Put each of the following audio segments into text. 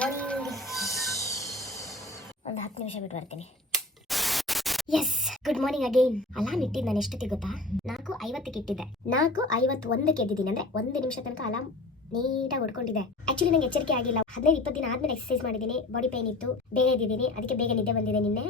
Morning ಒಂದು ಹತ್ತು ನಿಮಿಷ ಬಿಟ್ಟು ಬರ್ತೀನಿ. Yes good morning again alarm ಇಟ್ಟಿದ್ದು ನಾನು ಎಷ್ಟೊತ್ತಿಗೆ ಗೊತ್ತಾ? ನಾಲ್ಕು ಐವತ್ತಕ್ಕೆ ಇಟ್ಟಿದ್ದೆ. ನಾಲ್ಕು ಐವತ್ತೊಂದಕ್ಕೆ ಎದ್ದಿದ್ದೀನಿ. ಅಂದ್ರೆ ಒಂದು ನಿಮಿಷ ತನಕ ಅಲಾರ್ಮ್ ನೀಟಾಗಿ ಹೊಡ್ಕೊಂಡಿದೆ. ಆಕ್ಚುಲಿ ನಂಗೆ ಎಚ್ಚರಿಕೆ ಆಗಿಲ್ಲ. ಹದಿನೈದು, ಇಪ್ಪತ್ತು ದಿನ ಆದ್ಮೇಲೆ ಎಕ್ಸಸೈಸ್ ಮಾಡಿದ್ದೀನಿ. ಬಾಡಿ ಪೇನ್ ಇತ್ತು. ಬೇಗ ಇದ್ದಿದ್ದೀನಿ ಅದಕ್ಕೆ ಬೇಗ ನಿದ್ದೆ ಬಂದಿದೆ ನಿನ್ನೆ.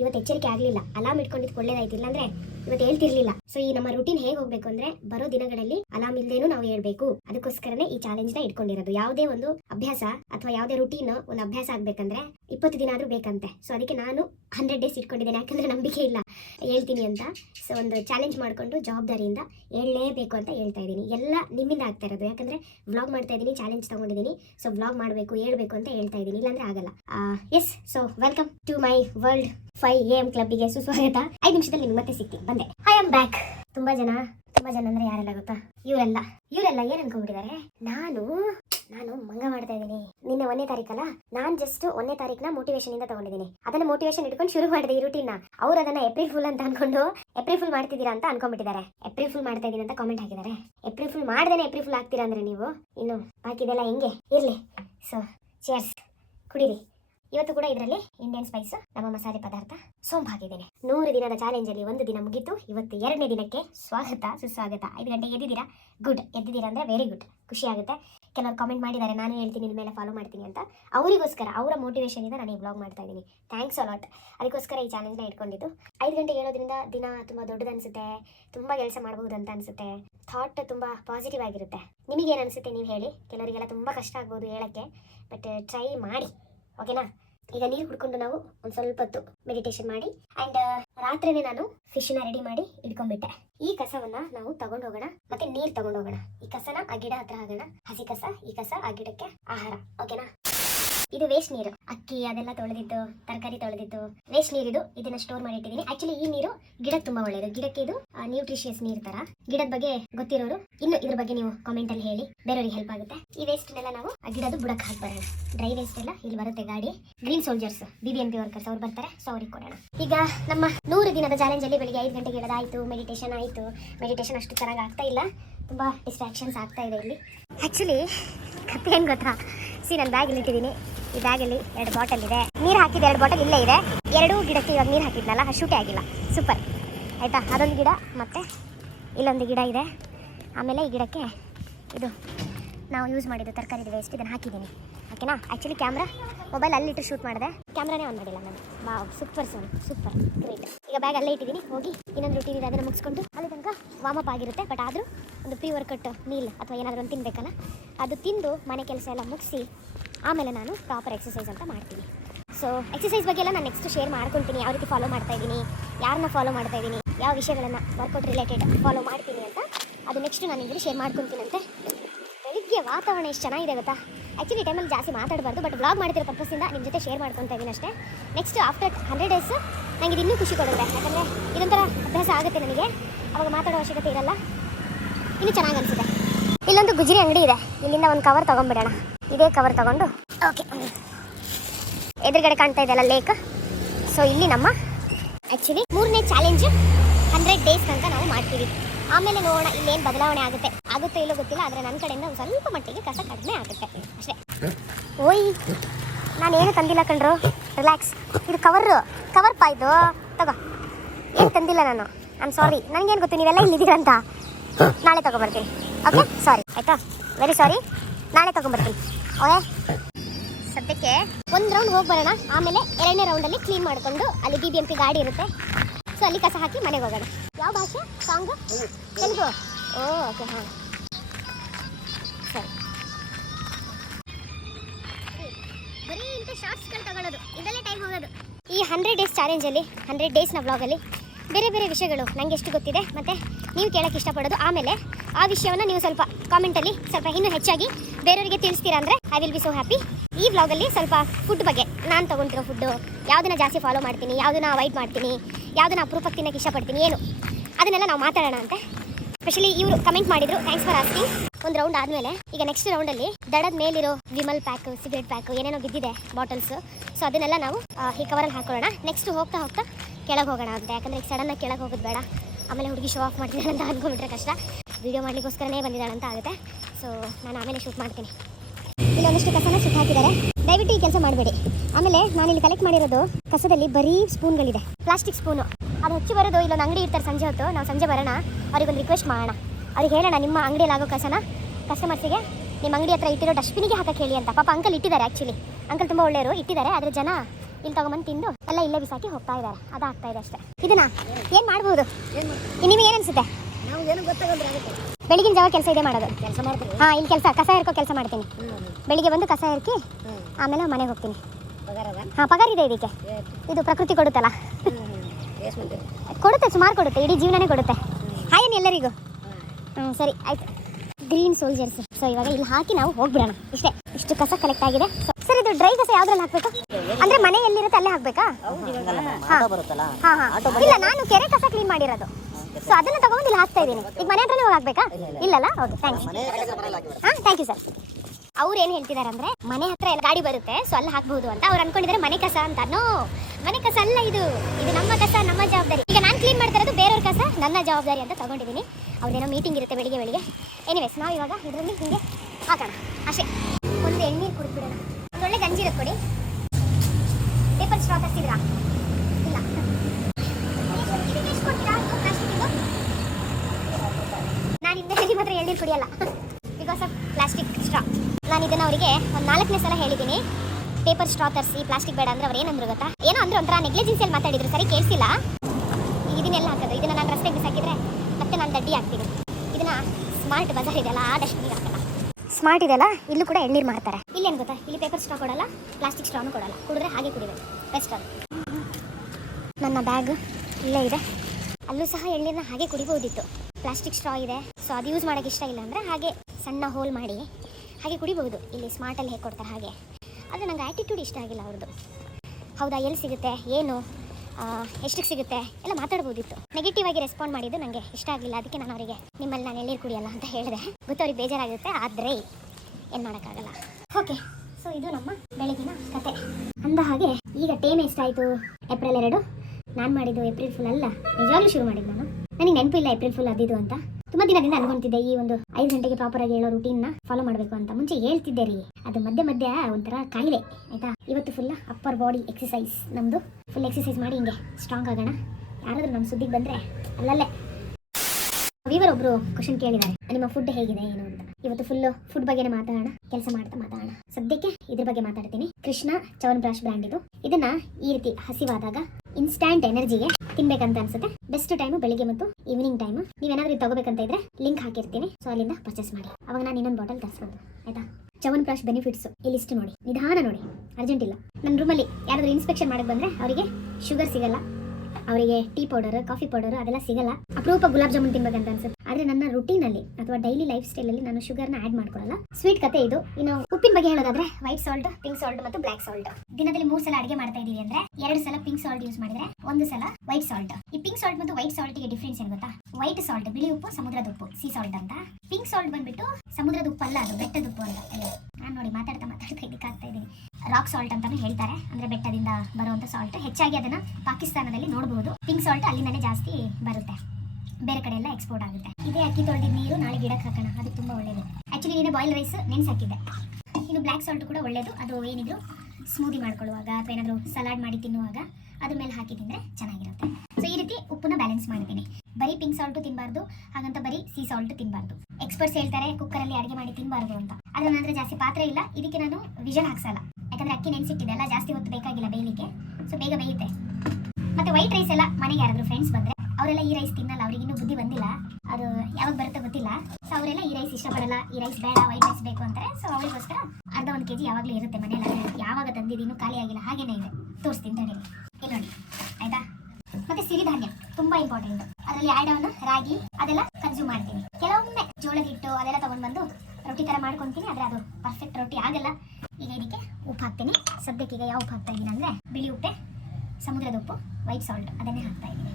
ಇವತ್ತು ಎಚ್ಚರಿಕೆ ಆಗಲಿಲ್ಲ. ಅಲಾರ್ಮ್ ಇಟ್ಕೊಂಡಿದ್ದು ಒಳ್ಳೇದಾಯ್ತು ಇಲ್ಲಾಂದ್ರೆ ಇವತ್ತು ಹೇಳ್ತಿರ್ಲಿಲ್ಲ. ಸೊ ಈ ನಮ್ಮ ರುಟೀನ್ ಹೇಗೆ ಹೋಗ್ಬೇಕು ಅಂದ್ರೆ ಬರೋ ದಿನಗಳಲ್ಲಿ ಅಲಾರ್ಮ್ ಇಲ್ದೇನು ನಾವು ಹೇಳ್ಬೇಕು. ಅದಕ್ಕೋಸ್ಕರನೇ ಈ ಚಾಲೆಂಜ್ನ ಇಟ್ಕೊಂಡಿರೋದು. ಯಾವುದೇ ಒಂದು ಅಭ್ಯಾಸ ಅಥವಾ ಯಾವುದೇ ರುಟೀನ್ ಒಂದು ಅಭ್ಯಾಸ ಆಗ್ಬೇಕಂದ್ರೆ ಇಪ್ಪತ್ತು ದಿನ ಆದ್ರೂ ಬೇಕಂತೆ. ಸೊ ಅದಕ್ಕೆ ನಾನು ಹಂಡ್ರೆಡ್ ಡೇಸ್ ಇಟ್ಕೊಂಡಿದ್ದೇನೆ. ಯಾಕಂದ್ರೆ ನಂಬಿಕೆ ಇಲ್ಲ. ಹೇಳ್ತೀನಿ ಅಂತ. ಸೊ ಒಂದು ಚಾಲೆಂಜ್ ಮಾಡಿಕೊಂಡು ಜವಾಬ್ದಾರಿಯಿಂದ ಹೇಳಲೇಬೇಕು ಅಂತ ಹೇಳ್ತಾ ಇದ್ದೀನಿ. ಎಲ್ಲ ನಿಮ್ಮಿಂದ ಆಗ್ತಾ ಇರೋದು. ಯಾಕಂದ್ರೆ ವ್ಲಾಗ್ ಮಾಡ್ತಾ ಇದ್ದೀನಿ ಚಾಲೆಂಜ್ ತಗೊಂಡಿದ್ದೀನಿ ಸೊ ವ್ಲಾಗ್ ಮಾಡಬೇಕು, ಹೇಳ್ಬೇಕು ಅಂತ ಹೇಳ್ತಾ ಇದ್ದೀನಿ ಇಲ್ಲಾಂದ್ರೆ ಆಗಲ್ಲ. Yes so welcome to my world five A M ಕ್ಲಬ್ಗೆ ಸುಸ್ವಾಗತ. ಐದು ನಿಮಿಷದಲ್ಲಿ ನಿಮ್ಗೆ ಮತ್ತೆ ಸಿಗ್ತೀನಿ. ಬಂದೆ. ಐ ಆಮ್ ಬ್ಯಾಕ್ ತುಂಬಾ ಜನ ತುಂಬಾ ಜನ ಅಂದ್ರೆ ಯಾರೆಲ್ಲ ಗೊತ್ತಾ? ಇವರೆಲ್ಲ. ಇವರೆಲ್ಲ ಏನ್ ಅನ್ಕೊಂಡ್ಬಿಟ್ಟಿದ್ದಾರೆ? ನಾನು ನಾನು ಮಂಗ ಮಾಡ್ತಾ ಇದ್ದೀನಿ. ನಿನ್ನೆ ಒಂದೇ ತಾರೀಕಲ್ಲ? ನಾನ್ ಜಸ್ಟ್ ಒಂದೇ ತಾರೀಕ್ನ ಮೋಟಿವೇಶನ್ ಇಂದ ತಗೊಂಡಿದ್ದೀನಿ. ಅದನ್ನ ಮೋಟಿವೇಶನ್ ಇಟ್ಕೊಂಡು ಶುರು ಮಾಡಿದೆ ಈ ರೂಟೀನ್ ಅವ್ರು ಅದನ್ನ ಏಪ್ರಿಲ್ ಫುಲ್ ಅಂತ ಅನ್ಕೊಂಡು ಏಪ್ರಿಲ್ ಫುಲ್ ಮಾಡ್ತಿದ್ದೀರಾ ಅಂತ ಅನ್ಕೊಂಡ್ಬಿಟ್ಟಿದ್ದಾರೆ. ಏಪ್ರಿಲ್ ಫುಲ್ ಮಾಡ್ತಾ ಇದೀನಿ ಅಂತ ಕಾಮೆಂಟ್ ಹಾಕಿದ್ದಾರೆ. ಏಪ್ರಿಲ್ ಫುಲ್ ಮಾಡ್ದೇನೆ ಏಪ್ರಿಲ್ ಫುಲ್ ಆಗ್ತೀರಾ ಅಂದ್ರೆ ನೀವು? ಇನ್ನು ಬಾಕಿದೆಲ್ಲ ಹೆಂಗೆ? ಇರ್ಲಿ. ಸೊ ಚೇರ್ಸ್ ಕುಡೀರಿ. ಇವತ್ತು ಕೂಡ ಇದರಲ್ಲಿ ಇಂಡಿಯನ್ ಸ್ಪೈಸ್ ನಮ್ಮ ಮಸಾಲೆ ಪದಾರ್ಥ. ಸೋಂಪು ಹಾಕಿದ್ದೇನೆ ನೂರು ದಿನದ ಚಾಲೆಂಜ್ ಅಲ್ಲಿ ಒಂದು ದಿನ ಮುಗಿತು. ಇವತ್ತು ಎರಡನೇ ದಿನಕ್ಕೆ ಸ್ವಾಗತ, ಸುಸ್ವಾಗತ. ಐದು ಗಂಟೆಗೆ ಎದ್ದಿದ್ದೀರಾ? ಗುಡ್ ಎದ್ದಿದ್ದೀರಾ ಅಂದ್ರೆ ವೆರಿ ಗುಡ್ ಖುಷಿ ಆಗುತ್ತೆ. ಕೆಲವರು ಕಾಮೆಂಟ್ ಮಾಡಿದ್ದಾರೆ, ನಾನು ಹೇಳ್ತೀನಿ ನಿಮ್ಮ ಮೇಲೆ ಫಾಲೋ ಮಾಡ್ತೀನಿ ಅಂತ. ಅವರಿಗೋಸ್ಕರ, ಅವರ ಮೋಟಿವೇಶನ್ ಇಂದ ನಾನು ಈ ಬ್ಲಾಗ್ ಮಾಡ್ತಾ ಇದ್ದೀನಿ. ಥ್ಯಾಂಕ್ಸ್ ಅಲಾಟ್ ಅದಕ್ಕೋಸ್ಕರ ಈ ಚಾನೆಲ್ನ ಇಟ್ಕೊಂಡಿದ್ದು. ಐದು ಗಂಟೆಗೆ ಹೇಳೋದ್ರಿಂದ ದಿನ ತುಂಬ ದೊಡ್ಡದು ಅನಿಸುತ್ತೆ, ತುಂಬ ಕೆಲಸ ಮಾಡಬಹುದು ಅಂತ ಅನಿಸುತ್ತೆ. ಥಾಟ್ ತುಂಬ ಪಾಸಿಟಿವ್ ಆಗಿರುತ್ತೆ. ನಿಮಗೇನು ಅನಿಸುತ್ತೆ ನೀವು ಹೇಳಿ? ಕೆಲವರಿಗೆಲ್ಲ ತುಂಬ ಕಷ್ಟ ಆಗ್ಬೋದು ಹೇಳೋಕ್ಕೆ ಬಟ್ ಟ್ರೈ ಮಾಡಿ. ಓಕೆನಾ ಈಗ ನೀರು ಕುಡ್ಕೊಂಡು ನಾವು ಒಂದು ಸ್ವಲ್ಪ ಹೊತ್ತು ಮೆಡಿಟೇಷನ್ ಮಾಡಿ ಅಂಡ್ ರಾತ್ರಿನೇ ನಾನು ಫಿಶ್ನ ರೆಡಿ ಮಾಡಿ ಇಟ್ಕೊಂಡ್ಬಿಟ್ಟೆ. ಈ ಕಸವನ್ನ ನಾವು ತಗೊಂಡು ಹೋಗೋಣ, ಮತ್ತೆ ನೀರ್ ತಗೊಂಡು ಹೋಗೋಣ. ಈ ಕಸನ ಆ ಗಿಡ ಹತ್ರ ಹಾಕೋಣ. ಹಸಿ ಕಸ, ಈ ಕಸ ಆ ಗಿಡಕ್ಕೆ ಆಹಾರ ಓಕೆನಾ ಇದು ವೇಸ್ಟ್ ನೀರು. ಅಕ್ಕಿ ಅದೆಲ್ಲ ತೊಳೆದಿದ್ದು, ತರಕಾರಿ ತೊಳೆದಿದ್ದು ವೇಸ್ಟ್ ನೀರಿದು ಇದನ್ನ ಸ್ಟೋರ್ ಮಾಡಿ ಇಟ್ಟಿದ್ದೀನಿ. ಆಕ್ಚುಲಿ ಈ ನೀರು ಗಿಡಕ್ಕೆ ತುಂಬಾ ಒಳ್ಳೆಯದು ಗಿಡಕ್ಕೆ ಇದು ನ್ಯೂಟ್ರಿಷಿಯಸ್ ನೀರ್ ತರ. ಗಿಡದ ಬಗ್ಗೆ ಗೊತ್ತಿರೋರು, ಇನ್ನು ಇದ್ರ ಬಗ್ಗೆ ನೀವು ಕಾಮೆಂಟ್ ಅಲ್ಲಿ ಹೇಳಿ. ಬೇರೆಯವ್ರಿಗೆ ಹೆಲ್ಪ್ ಆಗುತ್ತೆ. ಈ ವೇಸ್ಟ್ ನೆಲ್ಲ ನಾವು ಆ ಗಿಡದ ಬುಡಕ್ಕೆ ಹಾಕ್ಬರೋಣ ಡ್ರೈ ವೇಸ್ಟ್ ಎಲ್ಲ ಇಲ್ಲಿ ಬರುತ್ತೆ ಗಾಡಿ. Green soldiers B B M P workers ಅವ್ರು ಬರ್ತಾರೆ. ಸೊ ಅವ್ರಿಗೆ ಕೊಡೋಣ. ಈಗ ನಮ್ಮ ನೂರು ದಿನದ ಚಾಲೆಂಜ್ ಅಲ್ಲಿ ಬೆಳಿಗ್ಗೆ ಐದು ಗಂಟೆಗೆ ಇಡದಾಯ್ತು ಮೆಡಿಟೇಷನ್ ಆಯಿತು. ಮೆಡಿಟೇಷನ್ ಅಷ್ಟು ಚೆನ್ನಾಗಿ ಆಗ್ತಾ ಇಲ್ಲ. ತುಂಬಾ ಡಿಸ್ಟ್ರಾಕ್ಷನ್ಸ್ ಆಗ್ತಾ ಇದೆ ಇಲ್ಲಿ. ಆಕ್ಚುಲಿ ಕಥೆ ಏನು ಗೊತ್ತಾ? ಸಿ ನಾನು ಬ್ಯಾಗ್ ಇಟ್ಟಿದ್ದೀನಿ. ಈ ಬ್ಯಾಗಲ್ಲಿ ಎರಡು ಬಾಟಲ್ ಇದೆ. ನೀರು ಹಾಕಿದ ಎರಡು ಬಾಟಲ್ ಇಲ್ಲೇ ಇದೆ. ಎರಡೂ ಗಿಡಕ್ಕೆ ಇವಾಗ ನೀರು ಹಾಕಿದ್ನಲ್ಲ ಶೂಟೇ ಆಗಿಲ್ಲ. ಸೂಪರ್ ಆಯಿತಾ? ಅದೊಂದು ಗಿಡ, ಮತ್ತು ಇಲ್ಲೊಂದು ಗಿಡ ಇದೆ. ಆಮೇಲೆ ಈ ಗಿಡಕ್ಕೆ ಇದು ನಾವು ಯೂಸ್ ಮಾಡಿದ್ದು ತರಕಾರಿ ವೇಸ್ಟ್ ಇದನ್ನು ಹಾಕಿದ್ದೀನಿ. ಓಕೆನಾ? ಆ್ಯಕ್ಚುಲಿ ಕ್ಯಾಮ್ರಾ ಮೊಬೈಲ್ ಅಲ್ಲಿಟ್ಟು ಶೂಟ್ ಮಾಡಿದೆ. ಕ್ಯಾಮ್ರಾನೇ ಆನ್ ಮಾಡಿಲ್ಲ ನಾನು. ಬಾ ಸೂಪರ್ ಸೋನ್ ಸೂಪರ್ ಗ್ರೇಟ್ ಈಗ ಬ್ಯಾಗ್ ಅಲ್ಲೇ ಇಟ್ಟಿದ್ದೀನಿ. ಹೋಗಿ ಇನ್ನೊಂದು ರುಟೀನ್ ಇದೆ, ಅದನ್ನು ಮುಗಿಸ್ಕೊಂಡು. ಅಲ್ಲಿ ತನಕ ವಾಮಪ್ ಆಗಿರುತ್ತೆ ಬಟ್ ಆದರೂ ಒಂದು ಪ್ರೀ ವರ್ಕೌಟ್ ಮೀಲ್ ಅಥವಾ ಏನಾದರೂ ಒಂದು ತಿನ್ಬೇಕಲ್ಲ? ಅದು ತಿಂದು ಮನೆ ಕೆಲಸ ಎಲ್ಲ ಮುಗಿಸಿ ಆಮೇಲೆ ನಾನು ಪ್ರಾಪರ್ ಎಕ್ಸಸೈಸ್ ಅಂತ ಮಾಡ್ತೀನಿ. ಸೊ ಎಕ್ಸಸೈಸ್ ಬಗ್ಗೆ ಎಲ್ಲ ನಾನು ನೆಕ್ಸ್ಟ್ ಶೇರ್ ಮಾಡ್ಕೊತೀನಿ. ಯಾವ ರೀತಿ ಫಾಲೋ ಮಾಡ್ತಾ ಇದ್ದೀನಿ ಯಾರನ್ನ ಫಾಲೋ ಮಾಡ್ತಾ ಇದ್ದೀನಿ, ಯಾವ ವಿಷಯಗಳನ್ನು ವರ್ಕೌಟ್ ರಿಲೇಟೆಡ್ ಫಾಲೋ ಮಾಡ್ತೀನಿ ಅಂತ ಅದು ನೆಕ್ಸ್ಟ್ ನಾನು ನಿಮಗೆ ಶೇರ್ ಮಾಡ್ಕೊತೀನಂತೆ. ಬೆಳಿಗ್ಗೆ ವಾತಾವರಣ ಎಷ್ಟು ಚೆನ್ನಾಗಿದೆ ಗೊತ್ತಾ? ಆ್ಯಕ್ಚುಲಿ ಟೈಮಲ್ಲಿ ಜಾಸ್ತಿ ಮಾತಾಡಬಾರ್ದು ಬಟ್ ಬ್ಲಾಗ್ ಮಾಡ್ತಿರೋ ಪರ್ಪಸಿಂದ ನಿಮ್ಮ ಜೊತೆ ಶೇರ್ ಮಾಡ್ಕೊತಾ ಇದ್ದೀನಿ ಅಷ್ಟೇ. ನೆಕ್ಸ್ಟ್ ಆಫ್ಟರ್ ಹಂಡ್ರೆಡ್ ಡೇಸ್ ನನಗೆ ಇದು ಇನ್ನೂ ಖುಷಿ ಕೊಡುತ್ತೆ. ಯಾಕಂದರೆ ಇದೊಂಥರ ಅಭ್ಯಾಸ ಆಗುತ್ತೆ ನನಗೆ. ಅವಾಗ ಮಾತಾಡೋ ಅವಶ್ಯಕತೆ ಇರಲ್ಲ. ಇನ್ನೂ ಚೆನ್ನಾಗಿ ಅನಿಸುತ್ತೆ. ಇಲ್ಲೊಂದು ಗುಜರಿ ಅಂಗಡಿ ಇದೆ. ಇಲ್ಲಿಂದ ಒಂದು ಕವರ್ ತೊಗೊಂಡ್ಬಿಡೋಣ. ಇದೇ ಕವರ್ ತಗೊಂಡು. ಓಕೆ ಎದುರುಗಡೆ ಕಾಣ್ತಾ ಇದೆಯಲ್ಲ ಲೇಕ್ ಸೊ ಇಲ್ಲಿ ನಮ್ಮ ಆ್ಯಕ್ಚುಲಿ ಮೂರನೇ ಚಾಲೆಂಜ್ ಹಂಡ್ರೆಡ್ ಡೇಸ್ ತನಕ ನಾವು ಮಾಡ್ತೀವಿ. ಆಮೇಲೆ ನೋಡೋಣ ಇಲ್ಲೇನು ಬದಲಾವಣೆ ಆಗುತ್ತೆ. ಆಗುತ್ತೆ ಇಲ್ಲೋ ಗೊತ್ತಿಲ್ಲ, ಆದರೆ ನನ್ನ ಕಡೆಯಿಂದ ಸ್ವಲ್ಪ ಮಟ್ಟಿಗೆ ಕಸ ಕಡಿಮೆ ಆಗುತ್ತೆ. ಅಷ್ಟೇ. ಓಯ್, ನಾನೇನು ತಂದಿಲ್ಲ ಕಣ್ರು? ರಿಲ್ಯಾಕ್ಸ್ ಇದು ಕವರ್ ಕವರ್ ಪಾ ಇದು? ತಗೋ. ಏನು ತಂದಿಲ್ಲ ನಾನು? ಐಮ್ ಸಾರಿ ನನಗೇನು ಗೊತ್ತು, ನೀವೆಲ್ಲ ಇಲ್ಲಿ ಅಂತ? ನಾಳೆ ತೊಗೊಂಬರ್ತೀನಿ. ಓಕೆ ಸಾರಿ ಆಯಿತಾ? ವೆರಿ ಸಾರಿ ನಾಳೆ ತೊಗೊಂಬರ್ತೀನಿ. ಓಕೆ ಸದ್ಯಕ್ಕೆ ಒಂದು ರೌಂಡ್ ಹೋಗಿ ಬರೋಣ. ಆಮೇಲೆ ಎರಡನೇ ರೌಂಡಲ್ಲಿ ಕ್ಲೀನ್ ಮಾಡಿಕೊಂಡು ಅಲ್ಲಿ ಬಿ ಬಿ ಎಂ ಪಿ ಗಾಡಿ ಇರುತ್ತೆ. ಸೊ ಅಲ್ಲಿ ಕಸ ಹಾಕಿ ಮನೆಗೆ ಹೋಗೋಣ. ಭಾಷೆ? ಸಾಂಗ್? ತೆಲುಗು? ಓಕೆ ಹಾಂ. ಸರಿ. ಇಂಥ ಶಾರ್ಟ್ಸ್ಗಳು ತಗೊಳ್ಳೋದು ಇದರಲ್ಲೇ ಟೈಮ್ ಹೋಗೋದು. ಈ ಹಂಡ್ರೆಡ್ ಡೇಸ್ ಚಾಲೆಂಜಲ್ಲಿ ಹಂಡ್ರೆಡ್ ಡೇಸ್ನ ಬ್ಲಾಗಲ್ಲಿ ಬೇರೆ ಬೇರೆ ವಿಷಯಗಳು ನನಗೆ ಎಷ್ಟು ಗೊತ್ತಿದೆ ಮತ್ತು ನೀವು ಕೇಳೋಕ್ಕೆ ಇಷ್ಟಪಡೋದು. ಆಮೇಲೆ ಆ ವಿಷಯವನ್ನು ನೀವು ಸ್ವಲ್ಪ ಕಾಮೆಂಟಲ್ಲಿ ಸ್ವಲ್ಪ ಇನ್ನೂ ಹೆಚ್ಚಾಗಿ ಬೇರೆಯವರಿಗೆ ತಿಳಿಸ್ತೀರಾ ಅಂದರೆ I will be so happy ಈ ವ್ಲಾಗಲ್ಲಿ ಸ್ವಲ್ಪ ಫುಡ್ ಬಗ್ಗೆ ನಾನು ತೊಗೊಂಡಿರೋ ಫುಡ್ಡು ಯಾವುದನ್ನ ಜಾಸ್ತಿ ಫಾಲೋ ಮಾಡ್ತೀನಿ, ಯಾವುದನ್ನ ಅವಾಯ್ಡ್ ಮಾಡ್ತೀನಿ, ಯಾವುದನ್ನ ಅಪರೂಪಕ್ಕೆ ತಿನ್ನೋಕ್ಕೆ ಇಷ್ಟಪಡ್ತೀನಿ, ಏನು? ಅದನ್ನೆಲ್ಲ ನಾವು ಮಾತಾಡೋಣ ಅಂತೆ. ಸ್ಪೆಷಲಿ ಇವರು ಕಮೆಂಟ್ ಮಾಡಿದ್ರು. ಥ್ಯಾಂಕ್ಸ್ ಫಾರ್ ಆಸ್ಕಿಂಗ್ ಒಂದು ರೌಂಡ್ ಆದಮೇಲೆ, ಈಗ ನೆಕ್ಸ್ಟ್ ರೌಂಡಲ್ಲಿ ದಡದ ಮೇಲಿರೋ ವಿಮಲ್ ಪ್ಯಾಕ್ ಸಿಗರೇಟ್ ಪ್ಯಾಕ್ ಏನೇನೋ ಬಿದ್ದಿದೆ ಬಾಟಲ್ಸ್ ಸೊ ಅದನ್ನೆಲ್ಲ ನಾವು ಈ ಕವರಲ್ಲಿ ಹಾಕೊಳ್ಳೋಣ. ನೆಕ್ಸ್ಟ್ ಹೋಗ್ತಾ ಹೋಗ್ತಾ ಕೆಳಗೆ ಹೋಗೋಣ ಅಂತ. ಯಾಕಂದರೆ ಈಗ ಸಡನ್ನಾಗಿ ಕೆಳಗೆ ಹೋಗೋದು ಬೇಡ. ಆಮೇಲೆ ಹುಡುಗಿ ಶೋ ಆಫ್ ಮಾಡ್ತಿದ್ದಾಳೆ ಅಂತ ಅಂದ್ಕೊಂಡ್ಬಿಟ್ರೆ ಕಷ್ಟ. ವಿಡಿಯೋ ಮಾಡಲಿಕ್ಕೋಸ್ಕರನೇ ಬಂದಿದ್ದಾಳೆ ಅಂತ ಆಗುತ್ತೆ. ಸೊ ನಾನು ಆಮೇಲೆ ಶೂಟ್ ಮಾಡ್ತೀನಿ. ಇಲ್ಲೊಂದಿಷ್ಟು ಕಸನ ಸುಟ್ಟು ಹಾಕಿದ್ದಾರೆ. ದಯವಿಟ್ಟು ಈ ಕೆಲಸ ಮಾಡಬೇಡಿ. ಆಮೇಲೆ ನಾನು ಇಲ್ಲಿ ಕಲೆಕ್ಟ್ ಮಾಡಿರೋದು ಕಸದಲ್ಲಿ ಬರೀ ಸ್ಪೂನ್ಗಳಿದೆ ಪ್ಲಾಸ್ಟಿಕ್ ಸ್ಪೂನು ಅದು ಹಚ್ಚಿ ಬರೋದು ಇಲ್ಲೊಂದು ಅಂಗಡಿ ಇರ್ತಾರೆ ಸಂಜೆ ಹೊತ್ತು. ನಾವು ಸಂಜೆ ಬರೋಣ ಅವ್ರಿಗೊಂದು ರಿಕ್ವೆಸ್ಟ್ ಮಾಡೋಣ. ಅವ್ರಿಗೆ ಹೇಳೋಣ ನಿಮ್ಮ ಅಂಗಡಿಯಲ್ಲಿ ಆಗೋ ಕಸನ ಕಸ್ಟಮರ್ಸಿಗೆ ನಿಮ್ಮ ಅಂಗಡಿ ಹತ್ರ ಇಟ್ಟಿರೋ ಡಸ್ಟ್ಬಿನಿಗೆ ಹಾಕಕ್ಕೆ ಹೇಳಿ ಅಂತ. ಪಾಪ ಅಂಕಲ್ ಇಟ್ಟಿದ್ದಾರೆ ಆ್ಯಕ್ಚುಲಿ ಅಂಕಲ್ ತುಂಬ ಒಳ್ಳೆಯವರು ಇಟ್ಟಿದ್ದಾರೆ ಆದರೆ ಜನ ಇಲ್ಲಿ ತಗೊಂಬಂದು ತಿಂದು ಎಲ್ಲ ಇಲ್ಲೇ ಬಿಸಾಕಿ ಹೋಗ್ತಾ ಇದ್ದಾರೆ. ಅದಾಗ್ತಾ ಇದೆ ಅಷ್ಟೇ. ಇದನ್ನ ಏನು ಮಾಡ್ಬೋದು? ನಿಮಗೆ ಏನು ಅನಿಸುತ್ತೆ? ಬೆಳಗಿನ ಜಾವ ಕೆಲಸ ಇದೆ ಮಾಡೋದು. ಕೆಲಸ ಮಾಡ್ತೀನಿ ಹಾಂ ಇಲ್ಲಿ ಕೆಲಸ ಕಸ ಇರ್ಕೋ ಕೆಲಸ ಮಾಡ್ತೀನಿ. ಬೆಳಿಗ್ಗೆ ಬಂದು ಕಸ ಇರ್ಕಿ ಆಮೇಲೆ ಮನೆಗೆ ಹೋಗ್ತೀನಿ. ಅದ? ಹಾಂ ಪಗಾರ ಇದೆ ಇದಕ್ಕೆ. ಇದು ಪ್ರಕೃತಿ ಕೊಡುತ್ತಲ್ಲ. ಕೊಡುತ್ತೆ ಸುಮಾರು ಕೊಡುತ್ತೆ ಇಡೀ ಜೀವನನೇ ಕೊಡುತ್ತೆ. ಹಾಯ್ ಎಲ್ಲರಿಗೂ. ಹ್ಞೂ ಸರಿ ಆಯ್ತು. ಗ್ರೀನ್ ಸೋಲ್ಜರ್ಸ್ ಸೊ ಇವಾಗ ಇಲ್ಲಿ ಹಾಕಿ ನಾವು ಹೋಗ್ಬಿಡೋಣ. ಇಷ್ಟೇ ಇಷ್ಟು ಕಸ ಕಲೆಕ್ಟ್ ಆಗಿದೆ. ಸರ್ ಇದು ಡ್ರೈ ಕಸ ಯಾವ್ದ್ರಲ್ಲಿ ಹಾಕ್ಬೇಕು? ಅಂದ್ರೆ ಮನೆ ಎಲ್ಲಿರುತ್ತೆ ಅಲ್ಲೇ ಹಾಕ್ಬೇಕಾ? ಹಾಂ. ಹಾ ಇಲ್ಲ ನಾನು ಕೆರೆ ಕಸ ಕ್ಲೀನ್ ಮಾಡಿರೋದು. ಸೊ ಅದನ್ನ ತಗೊಂಡು ಇಲ್ಲಿ ಹಾಕ್ತಾ ಇದ್ದೀನಿ. ಈಗ ಮನೆ ಹತ್ರನೇ ಹೋಗಿ ಹಾಕ್ಬೇಕಾ? ಇಲ್ಲಲ್ಲ? ಹೌದು ಥ್ಯಾಂಕ್ಸ್ ಹಾ ಥ್ಯಾಂಕ್ ಯು ಸರ್ ಅವ್ರು ಏನು ಹೇಳ್ತಿದ್ದಾರೆ ಅಂದರೆ ಮನೆ ಹತ್ರ ಎಲ್ಲ ಗಾಡಿ ಬರುತ್ತೆ ಸೊ ಅಲ್ಲಿ ಹಾಕ್ಬಹುದು ಅಂತ. ಅವ್ರು ಅನ್ಕೊಂಡಿದ್ರೆ ಮನೆ ಕಸ ಅಂತ. ನೋ ಮನೆ ಕಸ ಅಲ್ಲ ಇದು. ಇದು ನಮ್ಮ ಕಸ ನಮ್ಮ ಜವಾಬ್ದಾರಿ. ಈಗ ನಾನು ಕ್ಲೀನ್ ಮಾಡ್ತಾ ಇರೋದು ಬೇರೆಯವ್ರ ಕಸ ನನ್ನ ಜವಾಬ್ದಾರಿ ಅಂತ ತಗೊಂಡಿದ್ದೀನಿ. ಅವ್ರೇನೋ ಮೀಟಿಂಗ್ ಇರುತ್ತೆ ಬೆಳಿಗ್ಗೆ ಬೆಳಿಗ್ಗೆ. ಎನಿವೇಸ್ ನಾವು ಇವಾಗ ಇದರಲ್ಲಿ ಹಿಂಗೆ ಹಾಕೋಣ. ಅಷ್ಟೇ. ಒಂದು ಎಣ್ಣೆ ಕುಡಿದ್ಬಿಡೋಣ. ಒಳ್ಳೆ ಗಂಜಿ ಇರೋದು ಕೊಡಿ. ಪೇಪರ್ ಸ್ಟಾಕ್ ತರಿಸಿದ್ರಾ ಇಲ್ಲ ಇದಕ್ಕೆ ಎಷ್ಟು ಕೊಡ್ತೀರಾ ಪ್ಲಾಸ್ಟಿಕ್ಕಿಂದು ನಾನು ಹಿಂದೆ ಹತ್ರ ಕುಡಿಯಲ್ಲ. ಬಿಕಾಸ್ ಆಫ್ ಪ್ಲಾಸ್ಟಿಕ್ ಸ್ಟ್ರಾ ನಾನು ಇದನ್ನು ಅವರಿಗೆ ಒಂದು ನಾಲ್ಕನೇ ಸಲ ಹೇಳಿದ್ದೀನಿ. ಪೇಪರ್ ಸ್ಟ್ರಾ ತರಿಸಿ ಪ್ಲಾಸ್ಟಿಕ್ ಬೇಡ ಅಂದ್ರೆ ಅವ್ರು ಏನಂದ್ರು ಗೊತ್ತಾ? ಏನೋ ಅಂದ್ರೆ ಒಂಥರ ನೆಗ್ಲಿಜೆನ್ಸಿಯಲ್ಲಿ ಮಾತಾಡಿದ್ರು ಸರಿ ಕೇಳಿಸಿಲ್ಲ. ಇದನ್ನೆಲ್ಲ ಹಾಕೋದು? ಇದನ್ನು ನಾನು ರಸ್ತೆಗೆ ಬಿಸಾಕಿದ್ರೆ ಮತ್ತೆ ನಾನು ದಡ್ಡಿ ಹಾಕ್ತೀನಿ ಇದನ್ನ ಸ್ಮಾರ್ಟ್ ಬಜಾರ್ ಇದೆಯಲ್ಲ ಆದಷ್ಟು ನೀರು ಹಾಕಲ್ಲ. ಸ್ಮಾರ್ಟ್ ಇದೆಯಲ್ಲ ಇಲ್ಲೂ ಕೂಡ ಎಳ್ನೀರು ಮಾಡ್ತಾರೆ ಇಲ್ಲೇನು ಗೊತ್ತಾ? ಇಲ್ಲಿ ಪೇಪರ್ ಸ್ಟ್ರಾ ಕೊಡಲ್ಲ ಪ್ಲಾಸ್ಟಿಕ್ ಸ್ಟ್ರಾನು ಕೊಡಲ್ಲ. ಕುಡಿದ್ರೆ ಹಾಗೆ ಕುಡಿಬೇಕು. ಬೆಸ್ಟ್ ಅದು. ನನ್ನ ಬ್ಯಾಗ್ ಇಲ್ಲೇ ಇದೆ. ಅಲ್ಲೂ ಸಹ ಎಳ್ನೀರನ್ನ ಹಾಗೆ ಕುಡಿಬಹುದಿತ್ತು. ಪ್ಲಾಸ್ಟಿಕ್ ಸ್ಟ್ರಾ ಇದೆ. ಸೊ ಅದು ಯೂಸ್ ಮಾಡೋಕ್ಕೆ ಇಷ್ಟ ಇಲ್ಲ ಅಂದರೆ ಹಾಗೆ ಸಣ್ಣ ಹೋಲ್ ಮಾಡಿ ಹಾಗೆ ಕುಡಿಬಹುದು. ಇಲ್ಲಿ ಸ್ಮಾರ್ಟಲ್ಲಿ ಹೇಗೆ ಕೊಡ್ತಾರೆ ಹಾಗೆ. ಅದು ನಂಗೆ ಆ್ಯಟಿಟ್ಯೂಡ್ ಇಷ್ಟ ಆಗಿಲ್ಲ ಅವ್ರದ್ದು ಹೌದಾ, ಎಲ್ಲಿ ಸಿಗುತ್ತೆ, ಏನು ಎಷ್ಟಕ್ಕೆ ಸಿಗುತ್ತೆ, ಎಲ್ಲ ಮಾತಾಡ್ಬೋದಿತ್ತು. ನೆಗೆಟಿವ್ ಆಗಿ ರೆಸ್ಪಾಂಡ್ ಮಾಡಿದ್ದು ನನಗೆ ಇಷ್ಟ ಆಗಲಿಲ್ಲ. ಅದಕ್ಕೆ ನಾನು ಅವರಿಗೆ, ನಿಮ್ಮಲ್ಲಿ ನಾನು ಎಳ್ಳೀರು ಕುಡಿಯಲ್ಲ ಅಂತ ಹೇಳಿದೆ. ಗೊತ್ತವ್ರಿಗೆ ಬೇಜಾರಾಗುತ್ತೆ, ಆದರೆ ಏನು ಮಾಡೋಕ್ಕಾಗಲ್ಲ. ಓಕೆ ಸೊ ಇದು ನಮ್ಮ ಬೆಳಗಿನ ಕತೆ. ಅಂದ ಹಾಗೆ ಈಗ ಟೇಮ್ ಎಷ್ಟಾಯಿತು? ಏಪ್ರಿಲ್ ಎರಡು. ನಾನು ಮಾಡಿದ್ದು ಏಪ್ರಿಲ್ ಫುಲ್ ಅಲ್ಲ. ನಿಜವಾಗ್ಲೂ ಶುರು ಮಾಡಿದ್ದು ನಾನು? ನನಗೆ ನೆನಪು ಇಲ್ಲ ಏಪ್ರಿಲ್ ಫುಲ್ ಅದಿದ್ದು ಅಂತ. ತುಂಬಾ ದಿನದಿಂದ ಅನ್ಕೊಂತಿದ್ದೆ ಈ ಒಂದು ಐದು ಗಂಟೆಗೆ ಪ್ರಾಪರ್ ಆಗಿ ಹೇಳೋ ನ ಫಾಲೋ ಮಾಡಬೇಕು ಅಂತ. ಮುಂಚೆ ಹೇಳ್ತಿದ್ದೆ ರೀ, ಅದು ಮಧ್ಯ ಮಧ್ಯ ಒಂಥರ ಕಾಯಿಲೆ, ಆಯ್ತಾ? ಇವತ್ತು ಫುಲ್ ಅಪ್ಪರ್ ಬಾಡಿ ಎಕ್ಸಸೈಸ್ ನಮ್ದು. ಫುಲ್ ಎಕ್ಸಸೈಸ್ ಮಾಡಿ ಹಿಂಗೆ ಸ್ಟ್ರಾಂಗ್ ಆಗೋಣ. ಯಾರಾದರೂ ನಮ್ಮ ಸುದ್ದಿಗೆ ಬಂದ್ರೆ ಅಲ್ಲಲ್ಲೇ. ವೀವರ್ ಒಬ್ರು ಕ್ವಶನ್ ಕೇಳಿದ್ದಾರೆ, ನಿಮ್ಮ ಫುಡ್ ಹೇಗಿದೆ ಏನು ಅಂತ. ಇವತ್ತು ಫುಲ್ ಫುಡ್ ಬಗ್ಗೆ ಮಾತಾಡೋಣ, ಕೆಲಸ ಮಾಡ್ತಾ ಮಾತಾಡೋಣ. ಸದ್ಯಕ್ಕೆ ಇದ್ರ ಬಗ್ಗೆ ಮಾತಾಡ್ತೀನಿ. ಕೃಷ್ಣ ಚವನ್ ಬ್ರಾಶ್ ಬ್ರ್ಯಾಂಡ್ ಇದು. ಇದನ್ನ ಈ ರೀತಿ ಹಸಿವಾದಾಗ ಇನ್ಸ್ಟ್ಯಾಂಟ್ ಎನರ್ಜಿಗೆ ತಿನ್ಬೇಕಂತ ಅನ್ಸುತ್ತೆ. ಬೆಸ್ಟ್ ಟೈಮ್ ಬೆಳಿಗ್ಗೆ ಮತ್ತು ಈವ್ನಿಂಗ್ ಟೈಮ್ ನೀವೇನಾದ್ರೂ ತಗೋಬೇಕಂತ ಇದ್ರೆ ಲಿಂಕ್ ಹಾಕಿರ್ತೀನಿ. ಸೊ ಅಲ್ಲಿಂದ ಪರ್ಚೇಸ್ ಮಾಡಿ. ಅವಾಗ ನಾನು ಇನ್ನೊಂದು ಬಾಟಲ್ ತರಿಸ್ಬೋದು ಆಯ್ತಾ? ಚವನ್ ಪ್ರಾಶ್ ಬೆನಿಫಿಟ್ಸ್ ಈ ಲಿಸ್ಟ್ ನೋಡಿ. ನಿಧಾನ ನೋಡಿ. ಅರ್ಜೆಂಟ್ ಇಲ್ಲ. ನನ್ನ ರೂಮಲ್ಲಿ ಯಾರಾದ್ರೂ ಇನ್ಸ್ಪೆಕ್ಷನ್ ಮಾಡಕ್ ಬಂದ್ರೆ ಅವರಿಗೆ ಶುಗರ್ ಸಿಗಲ್ಲ. ಅವರಿಗೆ ಟೀ ಪೌಡರ್, ಕಾಫಿ ಪೌಡರ್ ಅದೆಲ್ಲ ಸಿಗಲ್ಲ. ಅಪರೂಪ ಗುಲಾಬ್ ಜಾಮೂನ್ ತಿನ್ಬೇಕಂತ ಅನ್ಸುತ್ತೆ. ಆದ್ರೆ ನನ್ನ ರುಟೀನ್ ಅಲ್ಲಿ ಅಥವಾ ಡೈಲಿ ಲೈಫ್ ಸ್ಟೈಲ್ ಅಲ್ಲಿ ನಾನು ಶುಗರ್ನ ಆಡ್ ಮಾಡ್ಕೊಳ್ಳಲ್ಲ ಸ್ವೀಟ್ ಕತೆ ಇದು. ಇನ್ನು ಉಪ್ಪಿನ ಬಗ್ಗೆ ಹೇಳೋದಾದ್ರೆ ವೈಟ್ ಸಾಲ್ಟ್ ಪಿಂಕ್ ಸಾಲ್ಟ್ ಮತ್ತು ಬ್ಲಾಕ್ ಸಾಲ್ಟ್ ದಿನದಲ್ಲಿ ಮೂರ್ ಸಲ ಅಡಿಗೆ ಮಾಡ್ತಾ ಇದೀವಿ ಅಂದ್ರೆ ಎರಡು ಸಲ ಪಿಂಕ್ ಸಾಲ್ಟ್ ಯೂಸ್ ಮಾಡಿದ್ರೆ ಒಂದು ಸಲ ವೈಟ್ ಸಾಲ್ಟ್ ಈ ಪಿಂಕ್ ಸಾಲ್ಟ್ ಮತ್ತು ವೈಟ್ ಸಾಲ್ಟ್ಗೆ ಡಿಫ್ರೆನ್ಸ್ ಏನ್ ಗೊತ್ತಾ? ವೈಟ್ ಸಾಲ್ಟ್ ಬಿಳಿ ಉಪ್ಪು ಸಮುದ್ರದ ಉಪ್ಪು ಸಿ ಸಾಲ್ಟ್ ಅಂತ. ಪಿಂಕ್ ಸಾಲ್ಟ್ ಬಂದ್ಬಿಟ್ಟು ಸಮುದ್ರದ ಉಪ್ಪು ಅಲ್ಲ ಅದು ಬೆಟ್ಟದ ಉಪ್ಪು ಅಂತ ನಾನು ನೋಡಿ ಮಾತಾಡ್ತಾ ಮಾತಾಡ್ತಾ ಇದಕ್ಕಾಗ್ತಾ ಇದ್ದೀನಿ. ರಾಕ್ ಸಾಲ್ಟ್ ಅಂತಾನು ಹೇಳ್ತಾರೆ. ಅಂದ್ರೆ ಬೆಟ್ಟದಿಂದ ಬರುವಂತ ಸಾಲ್ಟ್ ಹೆಚ್ಚಾಗಿ ಅದನ್ನ ಪಾಕಿಸ್ತಾನದಲ್ಲಿ ನೋಡಬಹುದು ಪಿಂಕ್ ಸಾಲ್ಟ್ ಅಲ್ಲಿಂದನೇ ಜಾಸ್ತಿ ಬರುತ್ತೆ. ಬೇರೆ ಕಡೆ ಎಲ್ಲ ಎಕ್ಸ್ಪೋರ್ಟ್ ಆಗುತ್ತೆ. ಇದೇ ಅಕ್ಕಿ ತೊಳೆದಿದ್ದ ನೀರು ನಾಳೆ ಗಿಡಕ್ಕೆ ಹಾಕೋಣ. ಅದು ತುಂಬಾ ಒಳ್ಳೇದು. ಆಕ್ಚುಲಿ ನೀನು ಬಾಯ್ಲ್ ರೈಸ್ ನೆನ್ಸಾಕಿದ್ದೆ ಇನ್ನು ಬ್ಲ್ಯಾಕ್ ಸಾಲ್ಟ್ ಕೂಡ ಒಳ್ಳೇದು. ಅದು ಏನಿದ್ರು ಸ್ಮೂದಿ ಮಾಡ್ಕೊಳ್ಳುವಾಗ ಅಥವಾ ಏನಾದರೂ ಸಲಾಡ್ ಮಾಡಿ ತಿನ್ನುವಾಗ ಅದ್ರ ಮೇಲೆ ಹಾಕಿ ತಿಂದ್ರೆ ಚೆನ್ನಾಗಿರುತ್ತೆ. ಸೊ ಈ ರೀತಿ ಉಪ್ಪನ್ನ ಬ್ಯಾಲೆನ್ಸ್ ಮಾಡ್ತೀನಿ. ಬರೀ ಪಿಂಕ್ ಸಾಲ್ಟ್ ತಿನ್ನಬಾರ್ದು ಹಾಗಂತ ಬರೀ ಸಿ ಸಾಲ್ಟ್ ತಿನ್ನಬಾರ್ದು ಎಕ್ಸ್ಪರ್ಟ್ಸ್ ಹೇಳ್ತಾರೆ ಕುಕ್ಕರಲ್ಲಿ ಅಡುಗೆ ಮಾಡಿ ತಿನ್ನಬಾರ್ದು ಅಂತ. ಆದ್ರೆ ನಂತರ ಜಾಸ್ತಿ ಪಾತ್ರೆ ಇಲ್ಲ. ಇದಕ್ಕೆ ನಾನು ವಿಜಲ್ ಹಾಕ್ಸಲ್ಲ. ಯಾಕಂದ್ರೆ ಅಕ್ಕಿ ನೆನ್ಸಿಟ್ಟಿದೆ ಅಲ್ಲ ಜಾಸ್ತಿ ಹೊತ್ತು ಬೇಕಾಗಿಲ್ಲ ಬೇಯಲಿಕ್ಕೆ. ಸೊ ಬೇಗ ಬೇಯುತ್ತೆ. ಮತ್ತೆ ವೈಟ್ ರೈಸ್ ಎಲ್ಲ ಮನೆಗೆ ಯಾರಾದ್ರೂ ಫ್ರೆಂಡ್ಸ್ ಬಂದ್ರೆ, ಅವರೆಲ್ಲ ಈ ರೈಸ್ ತಿನ್ನಲ್ಲ, ಅವ್ರಿಗೆ ಇನ್ನೂ ಬುದ್ಧಿ ಬಂದಿಲ್ಲ. ಅದು ಯಾವಾಗ ಬರುತ್ತೋ ಗೊತ್ತಿಲ್ಲ. ಸೊ ಅವರೆಲ್ಲ ಈ ರೈಸ್ ಇಷ್ಟಪಡಲ್ಲ, ಈ ರೈಸ್ ಬೇಡ ವೈಟ್ ರೈಸ್ ಬೇಕು ಅಂತಾರೆ. ಸೊ ಅವರಿಗೋಸ್ಕರ ಅರ್ಧ ಒಂದು ಕೆಜಿ ಯಾವಾಗಲೂ ಇರುತ್ತೆ ಮನೆಯಲ್ಲ. ಯಾವಾಗ ತಂದಿದ್ದೀನೂ ಖಾಲಿ ಆಗಿಲ್ಲ, ಹಾಗೇನೇ ಇದೆ. ತೋರಿಸ್ತೀನಿ ತಡೀರಿ. ಇಲ್ಲಿ ನೋಡಿ, ಆಯ್ತಾ? ಮತ್ತೆ ಸಿರಿಧಾನ್ಯ, ತುಂಬಾ ಇಂಪಾರ್ಟೆಂಟ್ ಅದರಲ್ಲಿ ಆಯ್ಡವನ್ನು, ರಾಗಿ, ಅದೆಲ್ಲ ಕನ್ಸ್ಯೂಮ್ ಮಾಡ್ತೀನಿ. ಕೆಲವೊಮ್ಮೆ ಜೋಳದ ಹಿಟ್ಟು ಅದೆಲ್ಲ ತಗೊಂಡ್ ಬಂದು ರೊಟ್ಟಿ ತರ ಮಾಡ್ಕೊತೀನಿ, ಆದ್ರೆ ಅದು ಪರ್ಫೆಕ್ಟ್ ರೊಟ್ಟಿ ಆಗಲ್ಲ. ಈಗ ಇದಕ್ಕೆ ಉಪ್ಪು ಹಾಕ್ತೀನಿ. ಸದ್ಯಕ್ಕೆ ಈಗ ಯಾವ ಉಪ್ಪು ಹಾಕ್ತಾ ಇದ್ದೀನಿ ಅಂದ್ರೆ ಬಿಳಿ ಉಪ್ಪೆ, ಸಮುದ್ರದ ಉಪ್ಪು ವೈಟ್ ಸಾಲ್ಟ್ ಅದನ್ನೇ ಹಾಕ್ತಾ ಇದ್ದೀನಿ.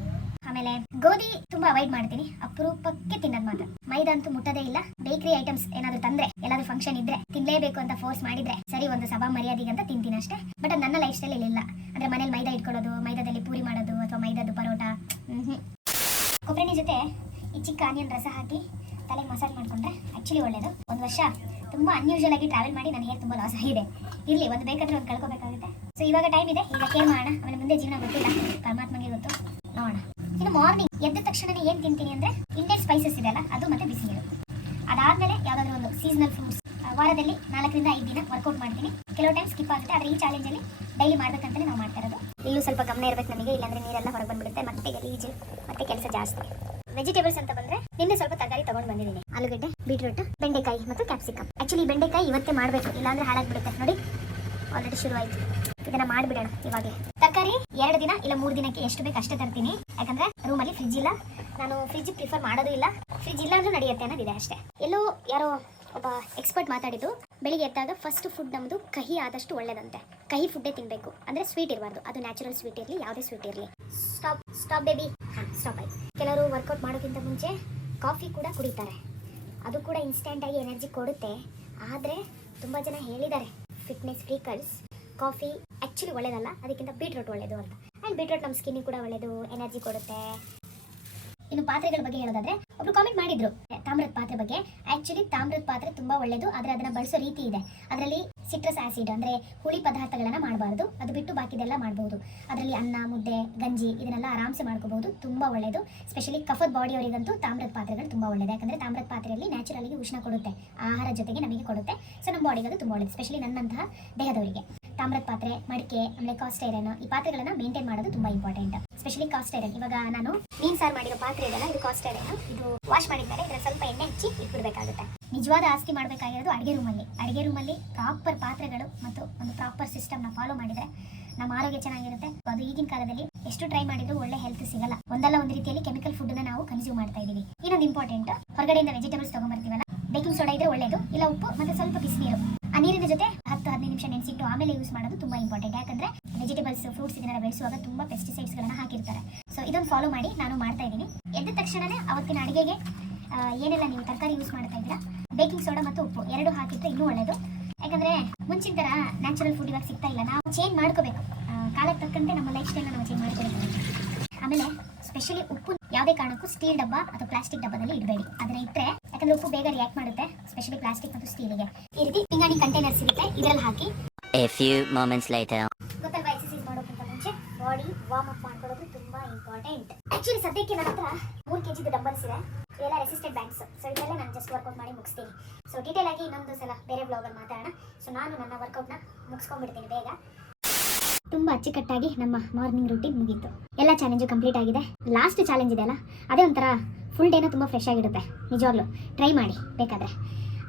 ಆಮೇಲೆ ಗೋಧಿ ತುಂಬಾ ಅವಾಯ್ಡ್ ಮಾಡ್ತೀನಿ. ಅಪರೂಪಕ್ಕೆ ತಿನ್ನೋದು ಮಾತ್ರ. ಮೈದಾ ಅಂತೂ ಮುಟ್ಟದೇ ಇಲ್ಲ. ಬೇಕರಿ ಐಟಮ್ಸ್ ಏನಾದರೂ ತಂದ್ರೆ, ಎಲ್ಲಾದ್ರೂ ಫಂಕ್ಷನ್ ಇದ್ರೆ ತಿನ್ನಲೇಬೇಕು ಅಂತ ಫೋರ್ಸ್ ಮಾಡಿದ್ರೆ ಸರಿ, ಒಂದು ಸಭಾ ಮರ್ಯಾದೆಗೆ ಅಂತ ತಿಂತೀನಿ ಅಷ್ಟೇ. ಬಟ್ ನನ್ನ ಲೈಫ್ ಸ್ಟೈಲ್ ಇಲ್ಲ. ಅಂದ್ರೆ ಮನೇಲಿ ಮೈದಾ ಇಟ್ಕೊಳ್ಳೋದು, ಮೈದಾದಲ್ಲಿ ಪೂರಿ ಮಾಡೋದು ಅಥವಾ ಮೈದಾದು ಪರೋಟ ಮ್ಹೂ. ಕೊಬ್ಬರಿ ಜೊತೆ ಈ ಚಿಕ್ಕ ಆನಿಯನ್ ರಸ ಹಾಕಿ ತಲೆಗೆ ಮಸಾಜ್ ಮಾಡ್ಕೊಂಡ್ರೆ ಆಕ್ಚುಲಿ ಒಳ್ಳೇದು. ಒಂದು ವರ್ಷ ತುಂಬಾ ಅನ್ಯೂಶಲ್ ಆಗಿ ಟ್ರಾವೆಲ್ ಮಾಡಿ ನನ್ನ ಹೇರ್ ತುಂಬಾ ಲಾಸ್ ಆಗಿದೆ. ಇರ್ಲಿ, ಒಂದು ಬೇಕಾದ್ರೆ ಒಂದು ಕಳ್ಕೊಬೇಕಾಗುತ್ತೆ. ಸೊ ಇವಾಗ ಟೈಮ್ ಇದೆ. ಈಗ ಕೇರ್ ಮಾಡೋಣ. ಆಮೇಲೆ ಮುಂದೆ ಜೀವನ ಗೊತ್ತಿಲ್ಲ. ಪರಮಾತ್ಮಗೆ ಗೊತ್ತು. ನೋಡೋಣ. ಇನ್ನು ಮಾರ್ನಿಂಗ್ ಎದ್ದ ತಕ್ಷಣನೇ ಏನು ತಿಂತೀನಿ ಅಂದ್ರೆ ಇಂಡಿಯನ್ ಸ್ಪೈಸಸ್ ಇದೆಯಲ್ಲ ಅದು ಮತ್ತೆ ಬಿಸಿ ನೀರು. ಅದಾದ್ಮೇಲೆ ಯಾವ್ದಾದ್ರು ಒಂದು ಸೀಸನಲ್ ಫ್ರೂಟ್ಸ್ ವಾರದಲ್ಲಿ ನಾಲ್ಕರಿಂದ ಐದು ದಿನ ವರ್ಕೌಟ್ ಮಾಡ್ತೀನಿ. ಕೆಲವು ಟೈಮ್ ಸ್ಕಿಪ್ ಆಗುತ್ತೆ. ಆದರೆ ಈ ಚಾಲೆಂಜಲ್ಲಿ ಡೈಲಿ ಮಾಡಬೇಕಂತಲೇ ನಾವು ಮಾಡ್ತಾ ಇರೋದು. ಇಲ್ಲೂ ಸ್ವಲ್ಪ ಗಮನ ಇರಬೇಕು ನಮಗೆ. ಇಲ್ಲಾಂದ್ರೆ ನೀರೆಲ್ಲ ಹೊರಗೆ ಬಂದ್ಬಿಡುತ್ತೆ. ಮತ್ತೆ ಗಲೀಜು ಮತ್ತೆ ಕೆಲಸ ಜಾಸ್ತಿ. ವೆಜಿಟೇಬಲ್ಸ್ ಅಂತ ಬಂದ್ರೆ ನಿನ್ನೆ ಸ್ವಲ್ಪ ತರಕಾರಿ ತಗೊಂಡು ಬಂದಿದ್ದೀನಿ ಆಲೂಗಡ್ಡೆ ಬೀಟ್ರೂಟ್ ಬೆಂಡೆಕಾಯಿ ಮತ್ತು ಕ್ಯಾಪ್ಸಿಕಮ್ ಆಕ್ಚುಲಿ ಬೆಂಡೆಕಾಯಿ ಇವತ್ತೇ ಮಾಡಬೇಕು. ಇಲ್ಲಾಂದ್ರೆ ಹಾಳಾಗ್ಬಿಡುತ್ತೆ. ನೋಡಿ ಆಲ್ರೆಡಿ ಶುರು ಆಯ್ತು ಇದನ್ನ ಮಾಡಿಬಿಡೋಣ ಇವಾಗೆ. ತರಕಾರಿ ಎರಡು ದಿನ ಇಲ್ಲ ಮೂರು ದಿನಕ್ಕೆ ಎಷ್ಟು ಬೇಕು ಅಷ್ಟೇ ತರ್ತೀನಿ. ಯಾಕಂದ್ರೆ ರೂಮಲ್ಲಿ ಫ್ರಿಜ್ ಇಲ್ಲ. ನಾನು ಫ್ರಿಜ್ ಪ್ರಿಫರ್ ಮಾಡೋದು ಇಲ್ಲ. ಫ್ರಿಜ್ ಇಲ್ಲ ಅಂದ್ರೂ ನಡೆಯುತ್ತೆ ಅನ್ನೋದಿದೆ ಅಷ್ಟೇ. ಎಲ್ಲೋ ಯಾರೋ ಒಬ್ಬ ಎಕ್ಸ್ಪರ್ಟ್ ಮಾತಾಡಿದ್ದು, ಬೆಳಿಗ್ಗೆ ಎದ್ದಾಗ ಫಸ್ಟ್ ಫುಡ್ ನಮ್ಮದು ಕಹಿ ಆದಷ್ಟು ಒಳ್ಳೇದಂತೆ. ಕಹಿ ಫುಡ್ಡೇ ತಿನ್ನಬೇಕು ಅಂದ್ರೆ ಸ್ವೀಟ್ ಇರಬಾರ್ದು. ಅದು ನ್ಯಾಚುರಲ್ ಸ್ವೀಟ್ ಇರಲಿ, ಯಾವುದೇ ಸ್ವೀಟ್ ಇರಲಿ. ಸ್ಟಾಪ್ ಸ್ಟಾಪ್ ಬೇಬಿ ಹಾಂ ಸ್ಟಾಪ್ ಆಯ್ತು. ಕೆಲವರು ವರ್ಕೌಟ್ ಮಾಡೋಕ್ಕಿಂತ ಮುಂಚೆ ಕಾಫಿ ಕೂಡ ಕುಡಿತಾರೆ. ಅದು ಕೂಡ ಇನ್ಸ್ಟೆಂಟಾಗಿ ಎನರ್ಜಿ ಕೊಡುತ್ತೆ. ಆದರೆ ತುಂಬ ಜನ ಹೇಳಿದ್ದಾರೆ ಫಿಟ್ನೆಸ್ ಫ್ರೀಕಲ್ಸ್ ಕಾಫಿ ಆ್ಯಕ್ಚುಲಿ ಒಳ್ಳೇದಲ್ಲ, ಅದಕ್ಕಿಂತ ಬೀಟ್ರೂಟ್ ಒಳ್ಳೇದು ಅಂತ. ಆ್ಯಂಡ್ ಬೀಟ್ರೂಟ್ ನಮ್ಮ ಸ್ಕಿನ್ನಿಗೆ ಕೂಡ ಒಳ್ಳೇದು ಎನರ್ಜಿ ಕೊಡುತ್ತೆ. ಇನ್ನು ಪಾತ್ರೆಗಳ ಬಗ್ಗೆ ಹೇಳೋದಾದ್ರೆ, ಒಬ್ರು ಕಾಮೆಂಟ್ ಮಾಡಿದ್ರು, ತಾಮ್ರದ ಪಾತ್ರೆ ಬಗ್ಗೆ. ಆಕ್ಚುಲಿ ತಾಮ್ರದ ಪಾತ್ರೆ ತುಂಬಾ ಒಳ್ಳೇದು, ಆದ್ರೆ ಅದನ್ನ ಬಳಸೋ ರೀತಿ ಇದೆ. ಅದರಲ್ಲಿ ಸಿಟ್ರಸ್ ಆಸಿಡ್ ಅಂದ್ರೆ ಹುಳಿ ಪದಾರ್ಥಗಳನ್ನ ಮಾಡಬಾರ್ದು. ಅದು ಬಿಟ್ಟು ಬಾಕಿದೆಲ್ಲ ಮಾಡಬಹುದು ಅದರಲ್ಲಿ ಅನ್ನ, ಮುದ್ದೆ, ಗಂಜಿ ಇದನ್ನೆಲ್ಲ ಆರಾಮ್ಸೆ ಮಾಡ್ಕೋಬಹುದು ತುಂಬಾ ಒಳ್ಳೇದು. ಸ್ಪೆಷಲಿ ಕಫದ ಬಾಡಿಯವರಿಗಂತೂ ತಾಮ್ರದ ಪಾತ್ರೆಗಳು ತುಂಬಾ ಒಳ್ಳೇದು. ಯಾಕಂದ್ರೆ ತಾಮ್ರದ ಪಾತ್ರೆಯಲ್ಲಿ ನ್ಯಾಚುರಲ್ ಉಷ್ಣ ಕೊಡುತ್ತೆ. ಆಹಾರ ಜೊತೆಗೆ ನಮಗೆ ಕೊಡುತ್ತೆ. ಸೊ ನಮ್ಮ ಬಾಡಿಗೆ ಅದು ತುಂಬಾ ಒಳ್ಳೇದು. ಸ್ಪೆಷಲಿ ನನ್ನಂತಹ ದೇಹದವರಿಗೆ. ತಾಮ್ರದ ಪಾತ್ರೆ, ಮಡಿಕೆ, ಆಮೇಲೆ ಕಾಸ್ಟ್ ಈ ಪಾತ್ರೆಗಳನ್ನ ಮೇಂಟೈನ್ ಮಾಡೋದು ತುಂಬಾ ಇಂಪಾರ್ಟೆಂಟ್ ಸ್ಪೆಷಲಿ ಕಾಸ್ಟ್ ಐರನ್ ಇವಾಗ ನಾನು ಮೀನ್ ಸಾರು ಮಾಡಿರೋ ಪಾತ್ರೆ ಇದೆಲ್ಲ, ಇದು ಕಾಸ್ಟ್ ಐರನ್ ಇದು ವಾಶ್ ಮಾಡಿದ್ಮೇಲೆ ಇದರ ಸ್ವಲ್ಪ ಎಣ್ಣೆ ಹಚ್ಚಿ ಇಟ್ಬಿಡ್ಬೇಕಾಗುತ್ತೆ. ನಿಜವಾದ ಆಸ್ತಿ ಮಾಡಬೇಕಾಗಿರೋದು ಅಡುಗೆ ರೂಮಲ್ಲಿ ಅಡುಗೆ ರೂಮಲ್ಲಿ ಪ್ರಾಪರ್ ಪಾತ್ರೆಗಳು ಮತ್ತು ಒಂದು ಪ್ರಾಪರ್ ಸಿಸ್ಟಮ್ನ ಫಾಲೋ ಮಾಡಿದರೆ ನಮ್ಮ ಆರೋಗ್ಯ ಚೆನ್ನಾಗಿರುತ್ತೆ. ಅದು ಈಗಿನ ಕಾಲದಲ್ಲಿ ಎಷ್ಟು ಟ್ರೈ ಮಾಡಿದ್ರು ಒಳ್ಳೆ ಹೆಲ್ತ್ ಸಿಗಲ್ಲ. ಒಂದಲ್ಲ ಒಂದು ರೀತಿಯಲ್ಲಿ ಕೆಮಿಕಲ್ ಫುಡ್ನ ನಾವು ಕನ್ಸ್ಯೂಮ್ ಮಾಡ್ತಾ ಇದ್ದೀವಿ. ಇನ್ನೊಂದು ಇಂಪಾರ್ಟೆಂಟ್ ಹೊರಗಡೆಯಿಂದ ವೆಜಿಟೇಬಲ್ಸ್ ತಗೊಂಡ್ಬರ್ತೀವಲ್ಲ ಬೇಕಿಂಗ್ ಸೋಡಾ ಇದ್ರೆ ಒಳ್ಳೇದು, ಇಲ್ಲ ಉಪ್ಪು, ಮತ್ತೆ ಸ್ವಲ್ಪ ಬಿಸಿನೀರು. ಆ ನೀರಿನ ಜೊತೆ ಹತ್ತು, ಹದಿನೈದು ನಿಮಿಷ ನೆನೆಸಿಟ್ಟು ಆಮೇಲೆ ಯೂಸ್ ಮಾಡೋದು ತುಂಬಾ ಇಂಪಾರ್ಟೆಂಟ್ ಯಾಕಂದ್ರೆ ವೆಜಿಟೇಬಲ್ಸ್ ಫ್ರೂಟ್ಸ್ ಇದನ್ನ ಬೆಳೆಸುವಾಗ ತುಂಬಾ ಪೆಸ್ಟಿಸೈಡ್ಸ್ ಗಳನ್ನ ಹಾಕಿರ್ತಾರೆ. ಸೊ ಇದೊಂದು ಫಾಲೋ ಮಾಡಿ ನಾನು ಮಾಡ್ತಾ ಇದ್ದೀನಿ. ಎದ್ದ ತಕ್ಷಣನೇ ಅವತ್ತಿನ ಅಡುಗೆಗೆ ಏನೆಲ್ಲ ನೀವು ತರಕಾರಿ ಯೂಸ್ ಮಾಡ್ತಾ ಇದ್ದೀರಾ? ಬೇಕಿಂಗ್ ಸೋಡಾ ಮತ್ತು ಉಪ್ಪು ಎರಡು ಹಾಕಿದ್ರೆ ಇನ್ನೂ ಒಳ್ಳೇದು. ಯಾಕಂದ್ರೆ ಮುಂಚಿನ ತರ ನ್ಯಾಚುರಲ್ ಫುಡ್ ಇವಾಗ ಸಿಗ್ತಾ ಇಲ್ಲ. ನಾವು ಚೇಂಜ್ ಮಾಡ್ಕೋಬೇಕು. ಕಾಲಕ್ಕೆ ತಕ್ಕಂತೆ ನಮ್ಮ ಲೈಫ್ ಸ್ಟೈಲ್ ನಾವು ಚೇಂಜ್ ಮಾಡ್ಕೋಬೇಕು. ಆಮೇಲೆ ಸ್ಪೆಷಲಿ ಉಪ್ಪು ಯಾವುದೇ ಕಾರಣಕ್ಕೂ ಸ್ಟೀಲ್ ಡಬ್ಬ ಅಥವಾ ಪ್ಲಾಸ್ಟಿಕ್ ಡಬ್ಬದಲ್ಲಿ ಇಡಬೇಡಿ. ಅದನ್ನ ಇಟ್ಟರೆ ಯಾಕಂದ್ರೆ ಉಪ್ಪು ಬೇಗ ರಿಯಾಕ್ಟ್ ಮಾಡುತ್ತೆ ಸ್ಪೆಷಲಿ ಪ್ಲಾಸ್ಟಿಕ್ ಮತ್ತು ಸ್ಟೀಲಿಗೆ ಈ ರೀತಿ ಪಿಂಗಾಣಿ ಕಂಟೈನರ್ ಸಿಗುತ್ತೆ ಇದರಲ್ಲಿ ಹಾಕಿ. ಗೊತ್ತಲ್ವಾ ಎಕ್ಸಸೈಸ್ ಮಾಡೋಕ್ಕಿಂತ ಮುಂಚೆ? ಬಾಡಿ ವಾರ್ಮ್ ಅಪ್ ಮಾಡ್ಕೊಳ್ಳೋದು ತುಂಬಾ ಇಂಪಾರ್ಟೆಂಟ್ ಆಕ್ಚುಲಿ ಸದ್ಯಕ್ಕೆ ನನ್ನ ಹತ್ರ ಮೂರು ಕೆ ಜಿದು ಡಂಬಲ್ಸ್ ಇದೆ ಇವೆಲ್ಲ ರೆಸಿಸ್ಟೆಡ್ ಬ್ಯಾಂಕ್ಸ್ ಸೊ ಇದೆಲ್ಲ ನಾನು ಜಸ್ಟ್ ವರ್ಕೌಟ್ ಮಾಡಿ ಮುಗಿಸ್ತೀನಿ. ಸೊ ಡೀಟೇಲ್ ಆಗಿ ಇನ್ನೊಂದು ಸಲ ಬೇರೆ ಬ್ಲಾಗಲ್ಲಿ ಮಾತಾಡೋಣ. ಸೊ ನಾನು ನನ್ನ ವರ್ಕೌಟ್ನ ಮುಗಿಸ್ಕೊಂಡ್ಬಿಡ್ತೀನಿ ಬೇಗ. ತುಂಬ ಅಚ್ಚುಕಟ್ಟಾಗಿ ನಮ್ಮ ಮಾರ್ನಿಂಗ್ ರೂಟೀನ್ ಮುಗೀತು. ಎಲ್ಲ ಚಾಲೆಂಜು ಕಂಪ್ಲೀಟ್ ಆಗಿದೆ. ಲಾಸ್ಟ್ ಚಾಲೆಂಜ್ ಇದೆ ಅಲ್ಲ? ಅದೇ ಒಂಥರ ಫುಲ್ ಡೇನ ತುಂಬ ಫ್ರೆಶ್ ಆಗಿರುತ್ತೆ. ನಿಜವಾಗ್ಲೂ. ಟ್ರೈ ಮಾಡಿ, ಬೇಕಾದ್ರೆ.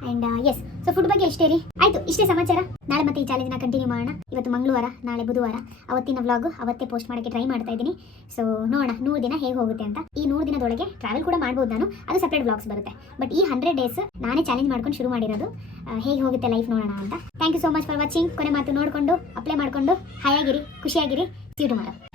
ಆ್ಯಂಡ್ ಎಸ್ ಸೊ ಫುಡ್ ಬಗ್ಗೆ ಇಷ್ಟೇ ರೀ ಆಯ್ತು, ಇಷ್ಟೇ ಸಮಾಚಾರ. ನಾಳೆ ಮತ್ತೆ ಈ ಚಾಲೆಂಜ್ನ ಕಂಟಿನ್ಯೂ ಮಾಡೋಣ. ಇವತ್ತು ಮಂಗಳವಾರ, ನಾಳೆ ಬುಧವಾರ. ಅವತ್ತಿನ ವ್ಲಾಗು ಅವತ್ತೇ ಪೋಸ್ಟ್ ಮಾಡೋಕ್ಕೆ ಟ್ರೈ ಮಾಡ್ತಾ ಇದ್ದೀನಿ. ಸೊ ನೋಡೋಣ, ನೂರು ದಿನ ಹೇಗೆ ಹೋಗುತ್ತೆ ಅಂತ. ಈ ನೂರು ದಿನದೊಳಗೆ ಟ್ರಾವೆಲ್ ಕೂಡ ಮಾಡ್ಬೋದು ನಾನು. ಅದು ಸಪ್ರೇಟ್ ವ್ಲಾಗ್ಸ್ ಬರುತ್ತೆ. ಬಟ್ ಈ ಹಂಡ್ರೆಡ್ ಡೇಸ್ ನಾನೇ ಚಾಲೆಂಜ್ ಮಾಡ್ಕೊಂಡು ಶುರು ಮಾಡಿರೋದು. ಹೇಗೆ ಹೋಗುತ್ತೆ ಲೈಫ್ ನೋಡೋಣ ಅಂತ. Thank you so much for watching ಕೊನೆ ಮಾತು ನೋಡಿಕೊಂಡು ಅಪ್ಲೈ ಮಾಡಿಕೊಂಡು. ಹಾಯಾಗಿರಿ, ಖುಷಿಯಾಗಿರಿ. ಸೀಟು ಮಾಡೋ